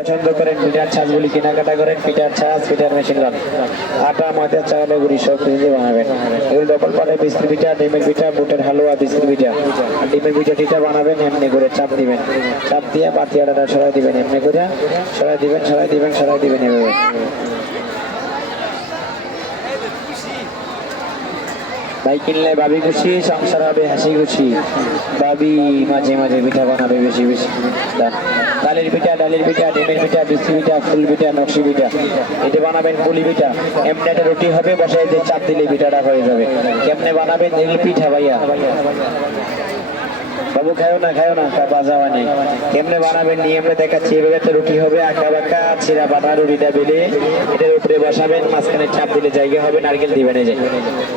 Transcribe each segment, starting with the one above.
পছন্দ করেন পিঠার ছাঁচগুলি কেনাকাটা করেন, পিঠার ছাঁচ, পিঠার মেশিন গান, আটা, ময়দা, চাউল, গুঁড়ি সব কিছু বানাবেন। এগুলো ডবল পাটের বিস্কুট পিঠা, ডিমের পিঠা, বুটের হালুয়া, বিস্কুট পিঠা। আর ডিমের পিঠাটিটা বানাবেন এমনি করে চাপ দিবেন, চাপ দিয়ে পাতিয়াটা সরাই দিবেন, এমনি করে সরাই দিবেন, সরাই দিবেন, সরাই দিবেন এভাবে। ভাই কিনলে ভাবি খুশি, সংসার হবে হাসি খুশি। ভাবি মাঝে মাঝে পিঠা বানাবে বেশি বেশি। ডালের পিঠা, ডালের পিঠা, ডিমের পিঠা, বিস্কুট পিঠা, ফুল পিঠা, নকশি পিঠা, এটা বানাবেন পুলি পিঠা। এমনি একটা রুটি হবে, বসাই দিয়ে চাপ দিলে পিঠাটা হয়ে যাবে। কেমনে বানাবেন এগুলো পিঠা ভাইয়া? বাবু খাও না, খাও না, বাজা মানে কেমনে বানাবেন নিয়মে দেখাচ্ছি। এভাবে একটা রুটি হবে, আঁকা বাঁকা ছিঁড়া বাটা, রুটিটা বেলে এটার উপরে বসাবেন, মাঝখানে চাপ দিলে জায়গা হবে, নারকেল দিবেন, এই যে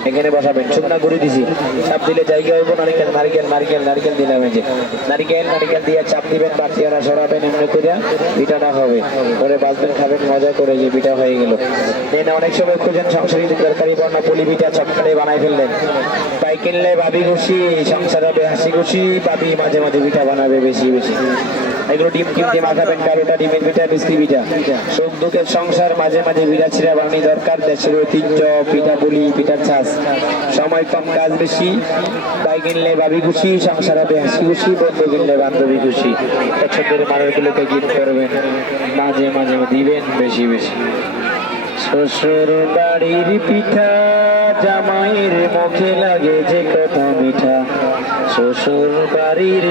এখানে বসাবেন, শুকনা গুঁড়ি দিছি, চাপ দিলে জায়গা হইব, নারকেল নারকেল নারকেল নারকেল দিলাম, এই যে নারকেল নারকেল দিয়ে চাপ দিবেন, বাটিয়ারা সরাবেন, এমনি করে পিঠাটা হবে। পরে বাজবেন, খাবেন মজা করে, যে পিঠা হয়ে গেল। দেন অনেক সময় খুঁজেন সংসারী তরকারি বর্ণা, পুলি পিঠা চটকারে বানাই ফেললেন। পাই কিনলে ভাবি খুশি, সংসার হবে হাসি খুশি। ভাবি মাঝে মাঝে পিঠা বানাবে বেশি বেশি। এগুলো ডিম টিম দিয়ে মাখাবেন, কালোটা ডিমের পিঠা, বিস্কুট পিঠা। সুখ দুঃখের সংসার, মাঝে মাঝে পিঠা ছিঁড়া বানানি দরকার। দেশের ঐতিহ্য পিঠা পুলি, পিঠার ছাঁচ। সময় কম, কাজ বেশি। ভাই কিনলে ভাবি খুশি, সংসার হবে হাসি খুশি। বন্ধু কিনলে বান্ধবী খুশি। পছন্দের মানুষগুলোকে গিফট করবেন, মাঝে মাঝে দিবেন বেশি বেশি। শ্বশুর বাড়ির পিঠা জামাইয়ের মুখে লাগে যে কত মিঠা। শ্বশুর বাড়ির